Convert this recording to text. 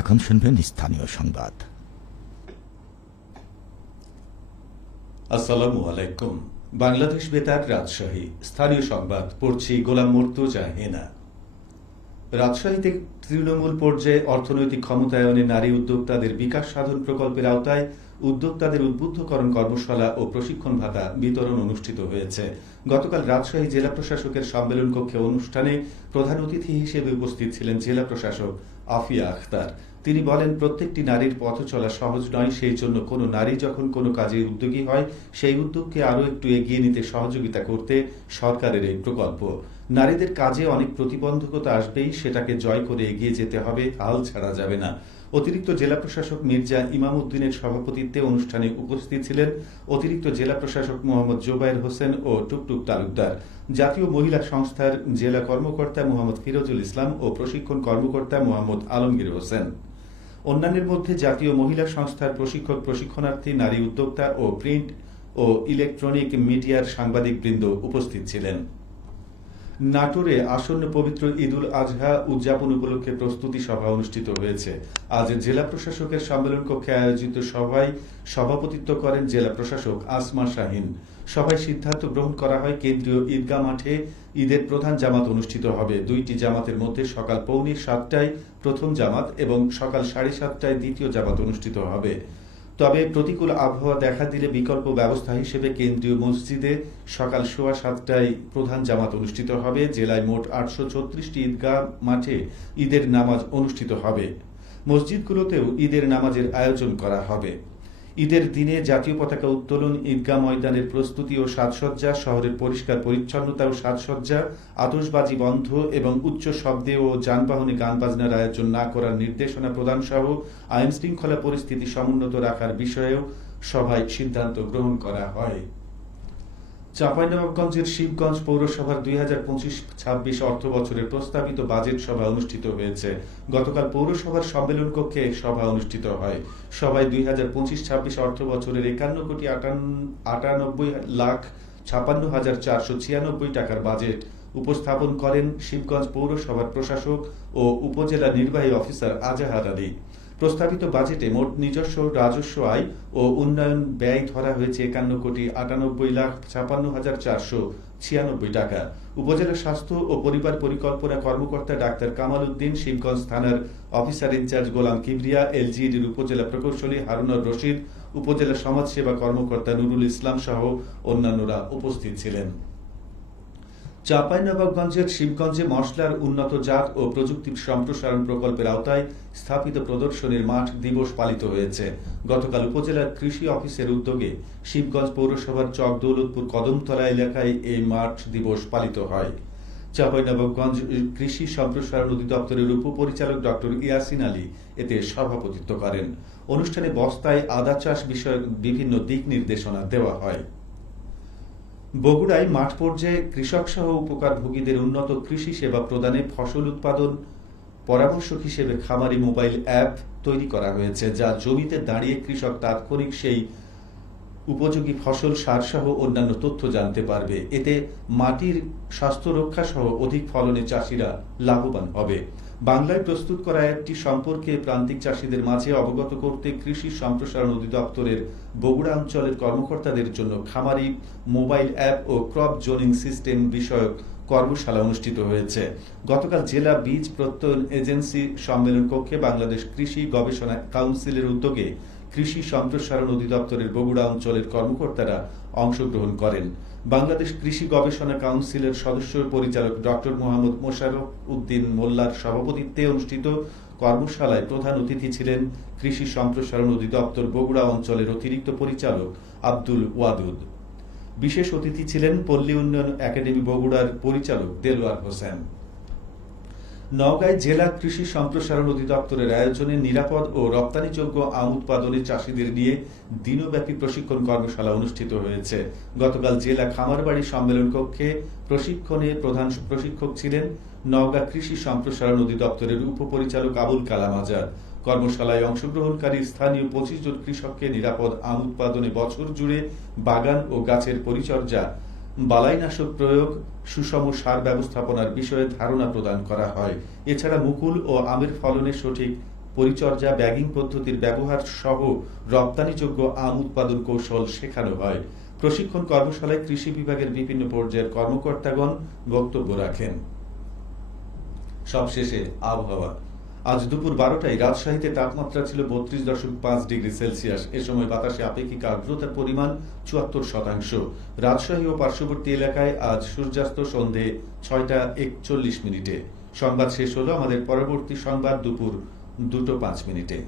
এখন শুনবেন স্থানীয় সংবাদ। আসসালামু আলাইকুম। বাংলাদেশ বেতার রাজশাহী স্থানীয় সংবাদ পড়ছি গোলাম মুর্তজা হেনা। রাজশাহীতে তৃণমূল পর্যায়ে অর্থনৈতিক ক্ষমতায়নে নারী উদ্যোক্তাদের বিকাশ সাধন প্রকল্পের আওতায় উদ্যোক্তাদের উদ্বুদ্ধকরণ কর্মশালা ও প্রশিক্ষণ ভাতা বিতরণ অনুষ্ঠিত হয়েছে। গতকাল রাজশাহী জেলা প্রশাসকের সম্মেলন কক্ষে অনুষ্ঠানে প্রধান অতিথি হিসেবে উপস্থিত ছিলেন জেলা প্রশাসক আফিয়া আখতার। তিনি বলেন, প্রত্যেকটি নারীর পথ চলা সহজ নয়, সেই জন্য কোনো নারী যখন কোনো কাজে উদ্যোগী হয় সেই উদ্যোগকে আরও একটু এগিয়ে নিতে সহযোগিতা করতে সরকারের এই প্রকল্প। নারীদের কাজে অনেক প্রতিবন্ধকতা আসবেই, সেটাকে জয় করে এগিয়ে যেতে হবে, হাল ছাড়া যাবে না। অতিরিক্ত জেলা প্রশাসক মির্জা ইমাম উদ্দিনের সভাপতিত্বে অনুষ্ঠানে উপস্থিত ছিলেন অতিরিক্ত জেলা প্রশাসক মোহাম্মদ জোবায়ের হোসেন ও টুকটুক তালুকদার, জাতীয় মহিলা সংস্থার জেলা কর্মকর্তা মোহাম্মদ ফিরোজুল ইসলাম ও প্রশিক্ষণ কর্মকর্তা মোহাম্মদ আলমগীর হোসেন। অন্যান্যের মধ্যে জাতীয় মহিলা সংস্থার প্রশিক্ষক, প্রশিক্ষণার্থী, নারী উদ্যোক্তা ও প্রিন্ট ও ইলেকট্রনিক মিডিয়ার সাংবাদিকবৃন্দ উপস্থিত ছিলেন। নাটোরে আসন্ন পবিত্র ঈদুল আজহা উদযাপন উপলক্ষে প্রস্তুতি সভা অনুষ্ঠিত হয়েছে। আজ জেলা প্রশাসকের সম্মেলন কক্ষে আয়োজিত সভায় সভাপতিত্ব করেন জেলা প্রশাসক আসমা শাহিন। সভায় সিদ্ধান্ত গ্রহণ করা হয়, কেন্দ্রীয় ঈদগাহ মাঠে ঈদের প্রধান জামাত অনুষ্ঠিত হবে। দুইটি জামাতের মধ্যে সকাল 6:45টায় প্রথম জামাত এবং সকাল 7:30টায় দ্বিতীয় জামাত অনুষ্ঠিত হবে। তবে প্রতিকূল আবহাওয়া দেখা দিলে বিকল্প ব্যবস্থা হিসেবে কেন্দ্রীয় মসজিদে সকাল 7:15টায় প্রধান জামাত অনুষ্ঠিত হবে। জেলায় মোট 836টি ঈদগাহ মাঠে ঈদের নামাজ অনুষ্ঠিত হবে। মসজিদগুলোতেও ঈদের নামাজের আয়োজন করা হবে। ঈদের দিনে জাতীয় পতাকা উত্তোলন, ঈদগাহ ময়দানের প্রস্তুতি ও সাজসজ্জা, শহরের পরিষ্কার পরিচ্ছন্নতা ও সাজসজ্জা, আতশবাজি বন্ধ এবং উচ্চ শব্দে ও যানবাহনে গান বাজনার আয়োজন না করার নির্দেশনা প্রদান সহ আইন শৃঙ্খলা পরিস্থিতি সমুন্নত রাখার বিষয়েও সভায় সিদ্ধান্ত গ্রহণ করা হয়। চাঁপাইনবাবগঞ্জের শিবগঞ্জ পৌরসভার 2025-26 অর্থ বছরের প্রস্তাবিত বাজেট সভা অনুষ্ঠিত হয়েছে। গতকাল পৌরসভার সম্মেলন কক্ষে সভা অনুষ্ঠিত হয়। সভায় 2025-26 অর্থ বছরের 51,98,56,496 টাকার বাজেট উপস্থাপন করেন শিবগঞ্জ পৌরসভার প্রশাসক ও উপজেলা নির্বাহী অফিসার আজাহার আলী। প্রস্তাবিত বাজেটে মোট নিজস্ব রাজস্ব আয় ও উন্নয়ন ব্যয় ধরা হয়েছে 51,98,56,496 টাকা। উপজেলা স্বাস্থ্য ও পরিবার পরিকল্পনা কর্মকর্তা ডাক্তার কামাল উদ্দিন, শিবগঞ্জ থানার অফিসার ইনচার্জ গোলাম কিবরিয়া, এলজিইডির উপজেলা প্রকৌশলী হারুনুর রশিদ, উপজেলা সমাজসেবা কর্মকর্তা নুরুল ইসলাম সহ অন্যান্যরা উপস্থিত ছিলেন। চাঁপাইনবাবগঞ্জের শিবগঞ্জে মশলার উন্নত জাত ও প্রযুক্তি সম্প্রসারণ প্রকল্পের আওতায় স্থাপিত প্রদর্শনীর মাঠ দিবস পালিত হয়েছে। গতকাল উপজেলার কৃষি অফিসের উদ্যোগে শিবগঞ্জ পৌরসভার চক দৌলতপুর কদমতলা এলাকায় এই মাঠ দিবস পালিত হয়। চাঁপাইনবাবগঞ্জ কৃষি সম্প্রসারণ অধিদপ্তরের উপপরিচালক ডক্টর ইয়াসিন আলী এতে সভাপতিত্ব করেন। অনুষ্ঠানে বস্তায় আদা চাষ বিষয়ক বিভিন্ন দিক নির্দেশনা দেওয়া হয়। বগুড়ায় মাঠ পর্যায়ে কৃষক সহ উপকারভোগীদের উন্নত কৃষি সেবা প্রদানে ফসল উৎপাদন পরামর্শক হিসেবে খামারি মোবাইল অ্যাপ তৈরি করা হয়েছে, যা জমিতে দাঁড়িয়ে কৃষক তাৎক্ষণিক সেই উপযোগী ফসল, সার সহ অন্যান্য তথ্য জানতে পারবে। এতে মাটির স্বাস্থ্য রক্ষা সহ অধিক ফলনে চাষিরা লাভবান হবে। বাংলায় প্রস্তুত করা অ্যাপটি সম্পর্কে প্রান্তিক চাষিদের মাঝে অবগত করতে কৃষি সম্প্রসারণ অধিদপ্তরের বগুড়া অঞ্চলের কর্মকর্তাদের জন্য খামারি মোবাইল অ্যাপ ও ক্রপ জোনিং সিস্টেম বিষয়ক কর্মশালা অনুষ্ঠিত হয়েছে। গতকাল জেলা বীজ প্রত্যয়ন এজেন্সি সম্মেলন কক্ষে বাংলাদেশ কৃষি গবেষণা কাউন্সিলের উদ্যোগে কৃষি সম্প্রসারণ অধিদপ্তরের বগুড়া অঞ্চলের কর্মকর্তারা অংশগ্রহণ করেন। বাংলাদেশ কৃষি গবেষণা কাউন্সিলের সদস্য পরিচালক ডক্টর মোহাম্মদ মোশাররফ উদ্দিন মোল্লার সভাপতিত্বে অনুষ্ঠিত কর্মশালায় প্রধান অতিথি ছিলেন কৃষি সম্প্রসারণ অধিদপ্তর বগুড়া অঞ্চলের অতিরিক্ত পরিচালক আব্দুল ওয়াদুদ। বিশেষ অতিথি ছিলেন পল্লী উন্নয়ন একাডেমি বগুড়ার পরিচালক দেলোয়ার হোসেন। নওগাঁয় জেলা কৃষি সম্প্রসারণ অধিদপ্তরের আয়োজনে নিরাপদ ও রপ্তানিযোগ্য আম উৎপাদনে চাষিদের নিয়ে দিনব্যাপী প্রশিক্ষণ কর্মশালা অনুষ্ঠিত হয়েছে। গতকাল জেলা খামারবাড়ি সম্মেলন কক্ষে প্রশিক্ষণে প্রধান প্রশিক্ষক ছিলেন নওগাঁ কৃষি সম্প্রসারণ অধিদপ্তরের উপপরিচালক আবুল কালাম আজাদ। কর্মশালায় অংশগ্রহণকারী স্থানীয় 25 জন কৃষককে নিরাপদ আম উৎপাদনে বছর জুড়ে বাগান ও গাছের পরিচর্যা, বালাইনাশক প্রয়োগ, সুষম সার ব্যবস্থাপনার বিষয়ে ধারণা প্রদান করা হয়। এছাড়া মুকুল ও আমের ফলনের সঠিক পরিচর্যা, ব্যাগিং পদ্ধতির ব্যবহার সহ রপ্তানিযোগ্য আম উৎপাদন কৌশল শেখানো হয়। প্রশিক্ষণ কর্মশালায় কৃষি বিভাগের বিভিন্ন পর্যায়ের কর্মকর্তাগণ বক্তব্য রাখেন। সবশেষে আবহাওয়া। আজ দুপুর 12টায় রাজশাহীতে তাপমাত্রা ছিল 32.5 ডিগ্রি সেলসিয়াস। এ সময় বাতাসে আপেক্ষিক আর্দ্রতার পরিমাণ 74%। রাজশাহী ও পার্শ্ববর্তী এলাকায় আজ সূর্যাস্ত সন্ধে 6টা 41 মিনিটে। সংবাদ শেষ হলো। আমাদের পরবর্তী সংবাদ দুপুর 2:05।